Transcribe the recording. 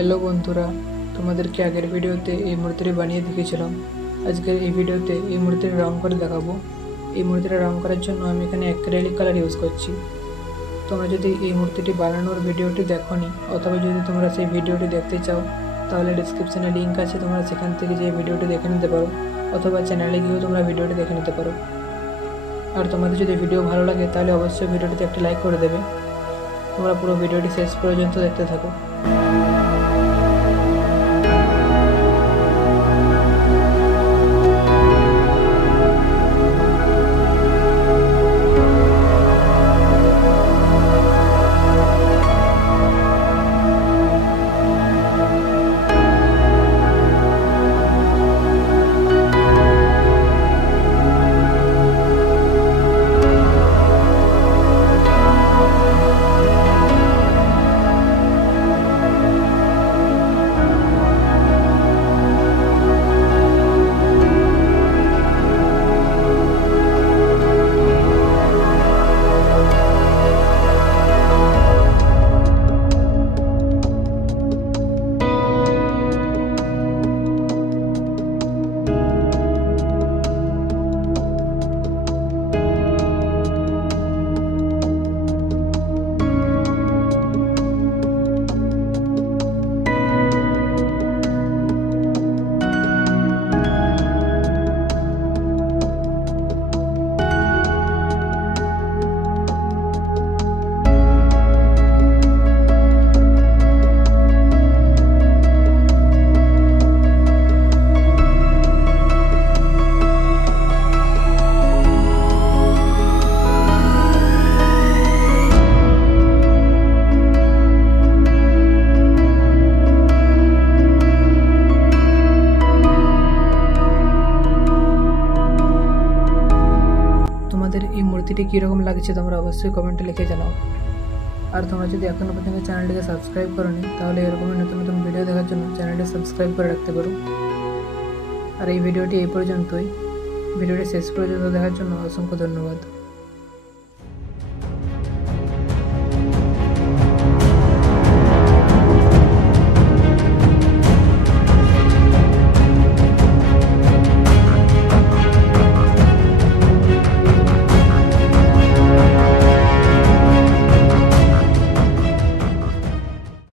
হ্যালো বন্ধুরা, তোমাদেরকে আগের ভিডিওতে এই মূর্তিটি বানিয়ে দেখিয়েছিলাম। আজকের এই ভিডিওতে এই মূর্তিটা রং করে দেখাবো। এই মূর্তিটা রং করার জন্য আমি এখানে অ্যাক্রিলিক কালার ইউজ করছি। তোমরা যদি এই মূর্তিটি বানানোর ভিডিওটি দেখোনি অথবা যদি তোমরা সেই ভিডিওটি দেখতে চাও তাহলে ডিসক্রিপশনে লিঙ্ক আছে, তোমরা সেখান থেকে যে ভিডিওটি দেখে নিতে পারো অথবা চ্যানেলে গিয়েও তোমরা ভিডিওটি দেখে নিতে পারো। আর তোমাদের যদি ভিডিও ভালো লাগে তাহলে অবশ্যই ভিডিওটিতে একটি লাইক করে দেবে। তোমরা পুরো ভিডিওটি শেষ পর্যন্ত দেখতে থাকো। তোমাদের এই মূর্তিটি কীরকম লাগছে তোমরা অবশ্যই কমেন্টে লিখে জানাও। আর তোমরা যদি এখনও পর্যন্ত চ্যানেলটিকে সাবস্ক্রাইব করোনি তাহলে এরকমই নতুন নতুন ভিডিও দেখার জন্য চ্যানেলটি সাবস্ক্রাইব করে রাখতে পারো। আর এই ভিডিওটি এই পর্যন্তই। ভিডিওটি শেষ পর্যন্ত দেখার জন্য অসংখ্য ধন্যবাদ।